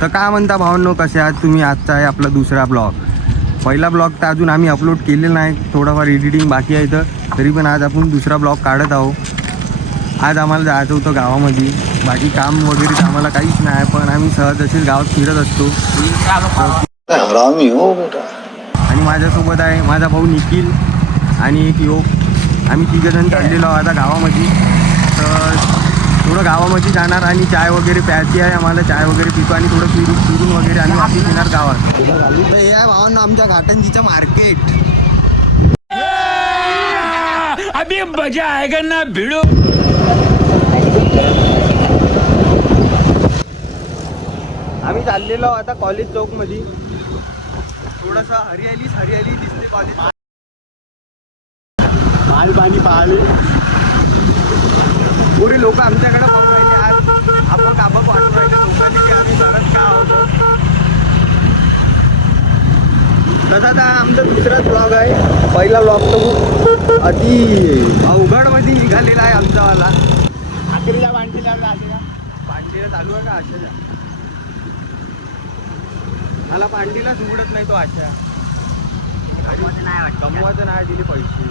तर काय म्हणता भावांनो, कसे आहात तुम्ही? आजचा आहे आपला दुसरा ब्लॉग. पहिला ब्लॉग तर अजून आम्ही अपलोड केलेला नाही, थोडाफार एडिटिंग बाकी आहे. तर तरी पण आज आपण दुसरा ब्लॉग काढत आहोत. आज आम्हाला जायचं होतं गावामध्ये. बाकी काम वगैरे तर आम्हाला काहीच नाही, पण आम्ही सहज असेच गावात फिरत असतो. आणि माझ्यासोबत आहे माझा भाऊ निखिल आणि एक योग. आम्ही तिघंजण चाललेलो आहोत आता गावामध्ये. तर थोडं गावामध्ये जाणार आणि चाय वगैरे प्यायची आहे आम्हाला. चाय वगैरे पितो आणि थोडं फिरून वगैरे आणि वापस येणार गावात. तर हे आहे भावांना आमच्या घाटंजीचं मार्केट. अभी मजा आएगा ना भिड़ो. आम्ही चाललेलो आता कॉलेज चौक मध्ये. थोडासा हरियाली दिसते कॉलेज. पाणी पाहिले पुरी लोक आमच्याकडे पाहून राहिले. आज आपण वाटून राहिले लोकांनी की आम्ही घरात का आहोत. तसा तर आमचा दुसराच ब्लॉग आहे. पहिला ब्लॉग तर खूप अवघडमध्ये निघालेला आहे आमचावाला. आखरीला पांढरीला चालू आहे का आशाच्या? मला पांडीलाच उघडत नाही तो आशा. कमवायचं नाही दिले पैसे.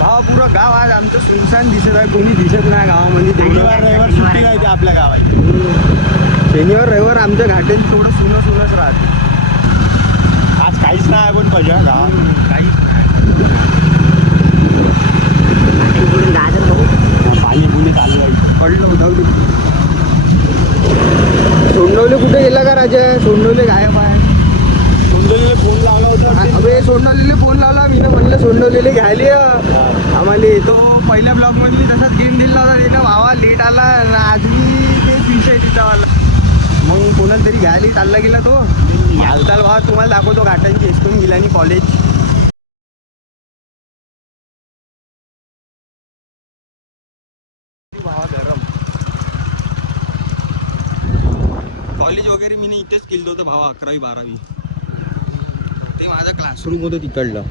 भावा पुरं गाव आज आमचं सुनसान दिसत आहे. कोणी दिसत नाही गावामध्ये. शनिवार रविवार सुट्टी राहते आपल्या गावात. शनिवार रविवार आमच्या घाटेल थोडं सुनच राहते. आज काहीच नाही पण मजा गावात काहीच पाणी पुणे चालू आहे. पडलं होतं. सोंडवले कुठे गेला का राजा? सोंडवले गायब आहे. सोंडलेले फोन लावला होता. अबे सोंडवलेले फोन लावला मी ना, म्हणलं सोंडवलेले घ्यायला आम्हाला. तो पहिल्या ब्लॉग मध्ये तसाच गेम दिला होता त्यानं. भावा लेट आला. आज मी तेच विषय तिथं. मग कोणाला तरी घ्यायला चालला गेला तो. हालचाल भावा तुम्हाला दाखवतो घाटांची. एसटून गेला आणि कॉलेज. भावा गरम कॉलेज वगैरे मी इथेच केलं होतं भावा. 11वी 12वी ते माझं क्लासरूम होतं तिकडलं.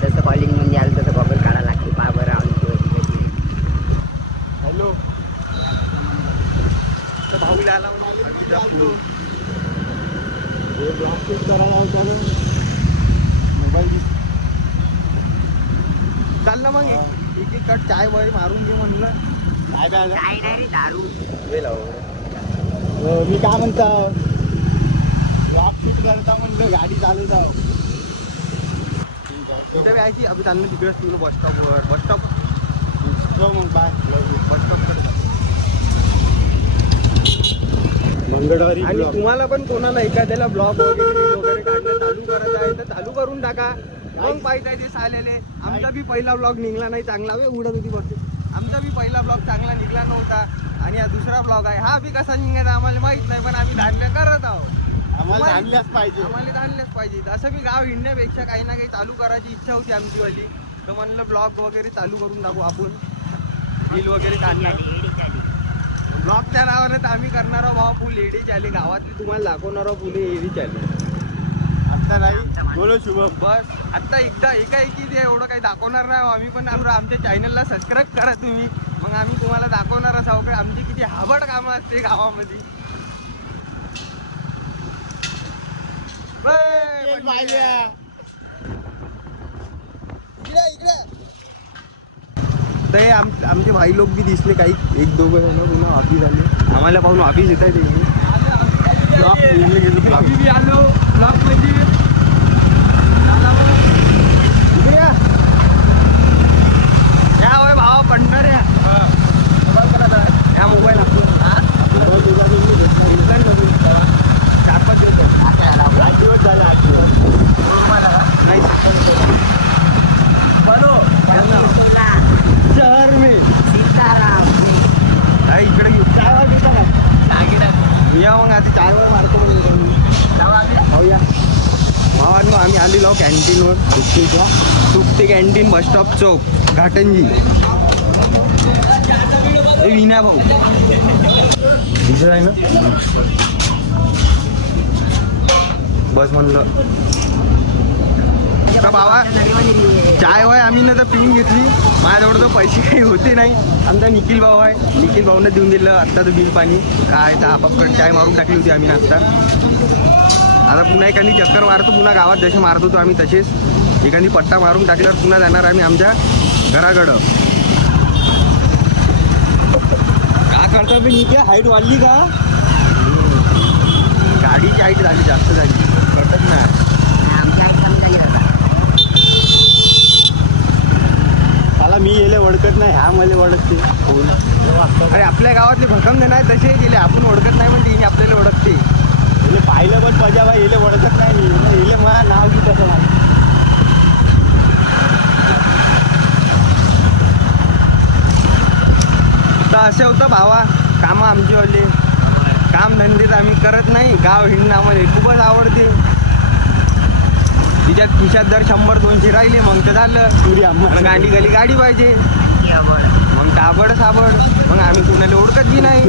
जसं कॉलिंग म्हणजे आलं तसं कॉपी काढायला लागते. बाबर हॅलो भाऊला आला मोबाईल चाल ना मग एक कट चाय वगैरे मारून घे म्हणलं. काय प्यायला? काय नाही रे, दारू. मी काय म्हणता ब्लॉग शूट करता म्हणलं गाडी चालवता. तिथं यायची अभि चालणं तिकडेच तुला बस स्टॉपवर. बस स्टॉप मग बाय बस स्टॉपकडे. मंगळवारी आणि तुम्हाला पण कोणाला एखाद्याला ब्लॉग वगैरे काढणं चालू करायचं आहे तर चालू करून टाका. मग पाहिजे ते आलेले. आमचा बी पहिला ब्लॉग निघला नाही चांगला. उडत होती बघ. आमचा बी पहिला ब्लॉग चांगला निघला नव्हता आणि हा दुसरा ब्लॉग आहे. हा बी कसा निघायचा आम्हाला माहित नाही, पण आम्ही धाडल्या करत आहोत. आम्हाला आणल्याच पाहिजे. आम्हाला धाडल्याच पाहिजे. असं बी गाव हिंडण्यापेक्षा काही ना काही चालू करायची इच्छा होती आमची वाली. तर म्हणलं ब्लॉग वगैरे चालू करून टाकू आपण. रील वगैरे काढणार. ब्लॉगच्या नावानं तर आम्ही करणार आहोत भावा फुल एडी चाली. गावातली तुम्हाला दाखवणार आहोत फुल एडी चाली. आता नाही बोलो शुभम. बस आता एकाएकी ते एवढं काही दाखवणार नाही आम्ही. पण आमच्या चॅनलला सबस्क्राईब करा तुम्ही. मग आम्ही तुम्हाला दाखवणार असावं काय आमची किती हाबड कामं असते गावामध्ये. ते आमचे भाई लोक बी दिसले काही. एक दोघं जण पुन्हा ऑफिस आले. आम्हाला पाहून ऑफिस येत आहे ते. भावा पंढर या मोबाईल आपला 4-5 दिवस झाले. शहर मी इकडे या मग आता चायवर मारतो. भाऊया भावांनो आम्ही आलेलो कॅन्टीनवर. सुप्ते कॅन्टीन बस स्टॉप चौक घाटंजी. हे विना भाऊ दिसत आहे ना. बस म्हणलं तर बाबा चाय वय आम्ही ना तर पिऊन घेतली. माझ्याजवळ तर पैसे काही होते नाही. आमचा निखिल भाऊ आहे, निखिल भाऊनं देऊन दिलं आत्ताचं बिल पाणी काय तर आपापकडे चाय मारून टाकली होती आम्ही नाश्ता. आता पुन्हा एखादी चक्कर मारतो, पुन्हा गावात जसे मारत होतो आम्ही तसेच एखादी पट्टा मारून टाकल्यावर पुन्हा जाणार आम्ही आमच्या घराकडं. का करता बी निघे हाईट वाढली का? गाडीची हाईट झाली, जास्त झाली, कटत नाही. आमच्या आई कमी झाली आता. त्याला मी येले ओळखत नाही, ह्या मला ओळखते. अरे आपल्या गावातले भकंग नाही तसे गेले, आपण ओळखत नाही म्हणजे हिने आपल्याला ओळखते. येले पाहिलं पण मजा बा, येले ओळखत नाही मी. येले मला नाव की तसं नाही. तर असे होतं भावा कामं आमचीवाले. काम धंदेच आम्ही करत नाही. गाव हिंडणं आम्हाला खूपच आवडते. तिच्यात खिशात जर 100-200 राहिले मग तर झालं. पुरी अम्मा मग गाडी गली गाडी पाहिजे, मग ताबड साबड. मग आम्ही कुणाला ओळखत बी नाही.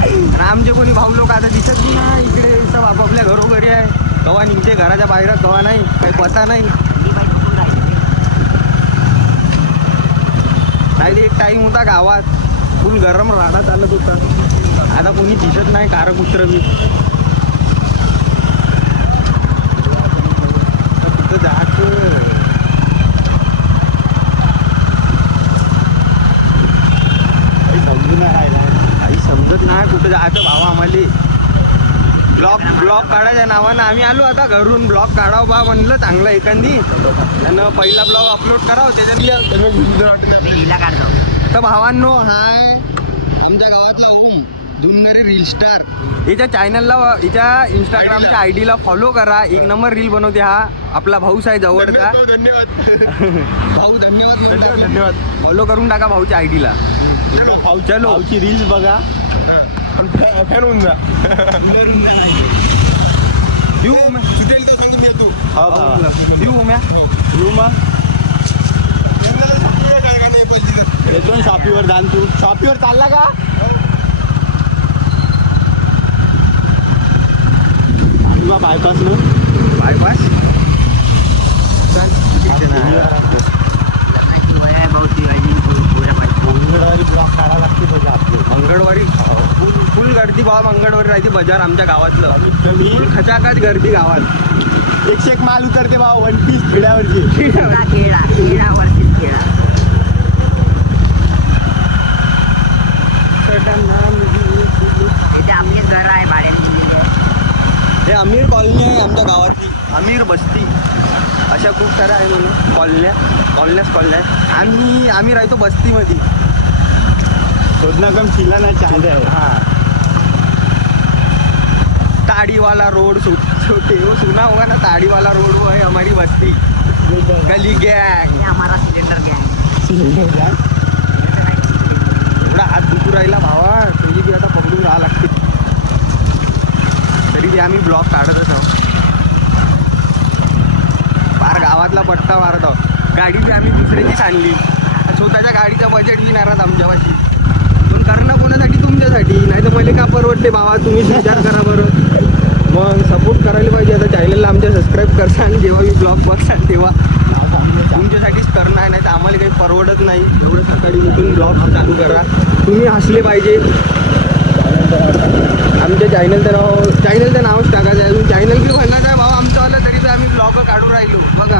आणि आमचे कोणी भाऊ लोक आता दिसत बी नाही इकडे. सब आपापल्या घरोघरी आहे. कवा निघते घराच्या बाहेर, कवा नाही, काही पता नाही. नाही एक टाईम होता गावात फुल गरम राडा चालत होता. आता कोणी दिसत नाही कार कुत्र बी. कुठं जायचं काही समजून नाही राहिला. काही समजत नाही कुठं जायचं भावा. आम्हाला ब्लॉग काढायच्या नावानं आम्ही आलो आता घरून. ब्लॉग काढावं बा म्हणलं चांगलं एखादी, त्यानं पहिला ब्लॉग अपलोड करावं त्याच्यात. हिला काढतो. तर भावांनो हाय आमच्या गावातला ओम जुन्नरी रील स्टार. याच्या चॅनलला, याच्या इंस्टाग्रामच्या आयडीला फॉलो करा. एक नंबर रील बनवते हा आपला भाऊच आहे जवळचा. भाऊ धन्यवाद धन्यवाद. फॉलो करून टाका भाऊच्या आयडीला. चलो भाऊची रील्स बघा. फेरून जा. येऊ हो भावा. येऊ म्या येऊ मग. येतो ना शॉपीवर जाण. तू शॉपीवर चालला का? बायपास ना बायपास ब्लॉक काढायला लागते बघा आपलं. मंगळवारी फुल गर्दी बाबा. मंगळवारी राहते बाजार आमच्या गावातलं. कमी फुल खचाखच गर्दी गावात. 101 माल उतरते बा. 1 पीस खेड्यावरची. खेळावरती खेळा. इथे आमचे घर आहे भाड्याने. हे अमीर कॉलनी आहे आमच्या गावातली. अमीर बस्ती अशा खूप साऱ्या आहे म्हणून कॉलन्याच आहेत. आम्ही राहतो बस्तीमध्ये. शोधना कम चिल्ला ना चाहते आहे. हाँ ताड़ी वाला रोड छोटे वो सुना होगा ना. ताड़ी वाला रोड वो है हमारी बस्ती गली गैंग. हे हमारा सिलेंडर गॅंग. थोडा हात दुखू राहिला भावा. तुझी बी आता पकडून राहा लागते. तरी बी आम्ही ब्लॉग काढतच आहोत. फार गावातला पट्टा मारत आहोत. गाडी बी आम्ही दुसऱ्याचीच आणली. स्वतःच्या गाडीचं बजेट बी नाराज आमच्यापाशी. पण करणं कोणासाठी? तुमच्यासाठी. नाही तर मला का परवडते बाबा. तुम्हीच विचार करा बरं. मग सपोर्ट करायला पाहिजे. आता चॅनलला आमच्या सबस्क्राईब करता आणि जेव्हा मी ब्लॉग बघसान तेव्हा तुमच्यासाठीच करणं आहे. नाही तर आम्हाला काही परवडत नाही. एवढं सकाळी उठून ब्लॉग चालू करा. तुम्ही हसले पाहिजे. आमच्या चॅनलचं नावच टाकायचं आहे. अजून चॅनल बी म्हणणार आहे भाऊ आमचं आलं तरी बी आम्ही ब्लॉग काढून राहिलो बघा.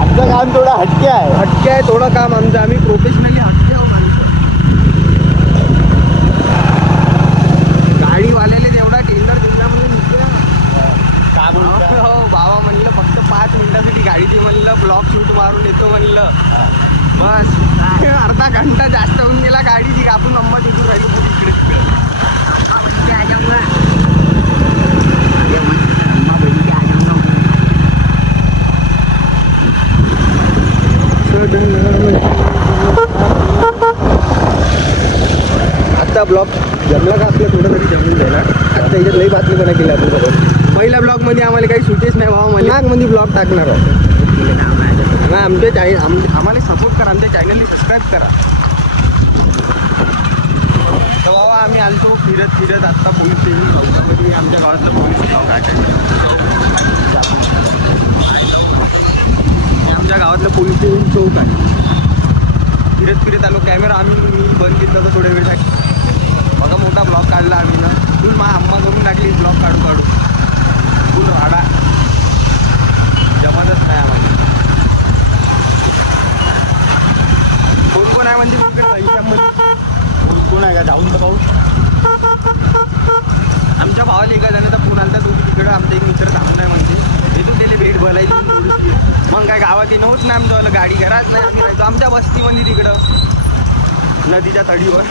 आमचं काम थोडं हटके आहे. हटके आहे थोडं काम आमचं. आम्ही प्रोफेशनली हटके आहोत माणसं. गाडीवाल्याला तेवढा टेंडर दिला म्हणून काय म्हणतो? हो बाबा म्हणलं फक्त 5 मिनिटासाठी गाडीची म्हणलं ब्लॉक शूट मारून देतो म्हणलं. बस अर्धा घंटा जास्त होऊन गेला गाडीची. आपण नंबर तिथून राहिली इकडे आता ब्लॉग जमला का आपलं? थोडं तरी जमून जाईल. आता याच्यात लई बातमीपणा केला आपण बरोबर. पहिल्या ब्लॉगमध्ये आम्हाला काही सुटेच नाही भावा. मला मध्ये ब्लॉग टाकणार आहोत. आमच्या चॅनल आम्हाला सपोर्ट करा. आमच्या चॅनलने सबस्क्राईब करा. तर बाबा आम्ही आलतो फिरत आत्ता पोलीस स्टेशन चौकामध्ये. आमच्या गावातलं पोलीस ब्लॉग आहे. आपलं पोलीस स्टेशन चौक आहे. फिरत आलो. कॅमेरा मी बंद केला होता थोड्या वेळासाठी. बघा मोठा ब्लॉग काढला आम्ही ना. फुल अम्मा करून टाकली ब्लॉग काढू फुल राडा जमातच नाही आम्हाला. कोण आहे म्हणजे कोण आहे का जाऊन तर पाहू. आमच्या भावाला एका जणाचा फोन आला तो तिकडं आमचा एक मित्र थांबणार म्हणजे येतो त्याला भेट बोलायची. मग काय गावात येणं होत नाही आमचं गाडी घरात नाही. आम्ही राहायचो आमच्या वस्तीमध्ये तिकडं नदीच्या तडीवर.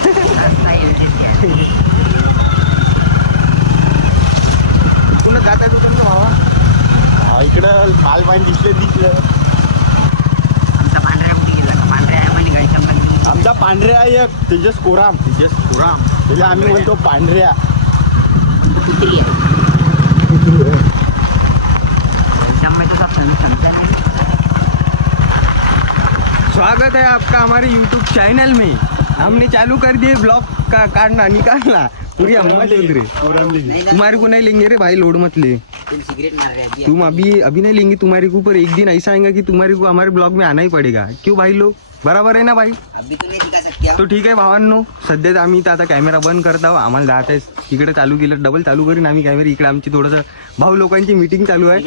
पुन्हा जाता तू तुमचं भावा इकडं पाल पाणी दिसलं. आमचा पांढऱ्या कुठे गेला का? पांढऱ्या आहे म्हणे गाडीच्या पण आमचा पांढऱ्या एक तेजस कोराम त्याला आम्ही म्हणतो पांढऱ्या. कुत्री आहे. में तो सब समझता नहीं. स्वागत है आपका हमारे YouTube चैनल में. हमने चालू कर दिए ब्लॉग का काटना निकालना पूरी अम्मा चल रही. तुम्हारे को नहीं लेंगे रे भाई, लोड मत ले. तुम सिगरेट मार रहे हैं तुम अभी नहीं लेंगे तुम्हारे को, पर एक दिन ऐसा आएगा कि तुम्हारे को हमारे ब्लॉग में आना ही पडेगा. क्यों भाई लोग, बराबर आहे ना भाई. अभी तो नहीं दिखा सकते. तो ठीक आहे भावांनो, सध्या तर आम्ही तर आता कॅमेरा बंद करत आहोत. आम्हाला जात आहे इकडे चालू केलं, डबल चालू करीन आम्ही कॅमेरा. इकडे आमची थोडंसं भाऊ लोकांची मीटिंग चालू आहे.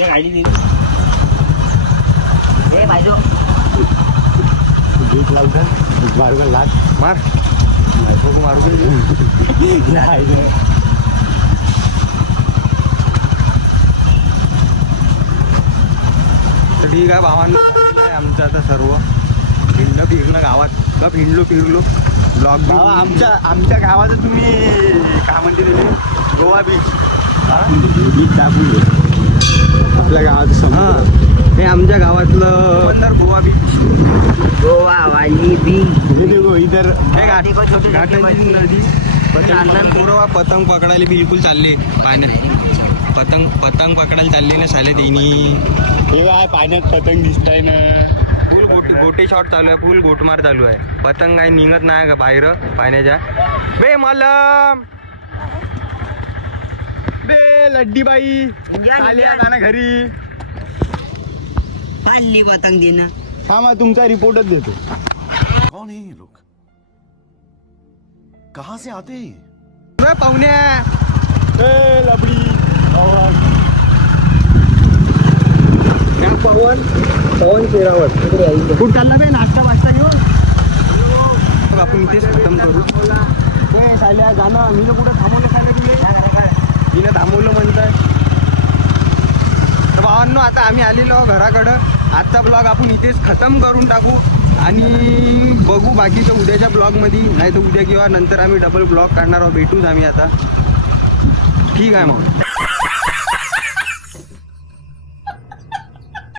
ए भाई जो भीक लावतात मार्ग लाग मार मारू नाही. तर ठीक आहे भावांनो, झालेलं आहे आमचं आता सर्व फिरणं गावात. का फिरलो ब्लॉग भावा आमच्या गावाचं तुम्ही काय म्हणते ते गोवा बीच. बीच दाखवून दे आपल्या गावाचं समुद्र. हां, हे आमच्या गावातलं बंदर गोवा बीच. गोवा वाली भी हे देखो इधर हे देखो छोटे छोटे घाटाची बच्चे. नदी. पूर्व पतंग पकडायला बिलकुल चालले पाण्यात. पतंग पकडायला चालले ना साले तिनी. हे आहे पाण्यात पतंग दिसताय ना. फुल गोटे शॉट चालू आहे, फुल गोटमार चालू आहे. पतंग काही निघत नाही का बाहेर पाण्याच्या. बे मलम बे लड्डी बाई आले ना घरी. हल्ली पतंग देणं. हा मग तुमचा रिपोर्टच देतो. कौन है ये लोग, कहां से आते हैं? बे पाहुण्या ए लबडी पवन शेरावत कुठं चालला बे नाश्ता वाजता घेऊन. मग आपण इथेच खतम करू. ते साल्या जाणं मी तर कुठं थांबवलं साल्या तुले. तिनं थांबवलं म्हणताय. तर भावांनो, आता आम्ही आलेलो आहोत घराकडं. आजचा ब्लॉग आपण इथेच खतम करून टाकू आणि बघू बाकीच्या उद्याच्या ब्लॉगमध्ये. नाही तर उद्या किंवा नंतर आम्ही डबल ब्लॉग काढणार आहोत. भेटूच आम्ही आता. ठीक आहे मग.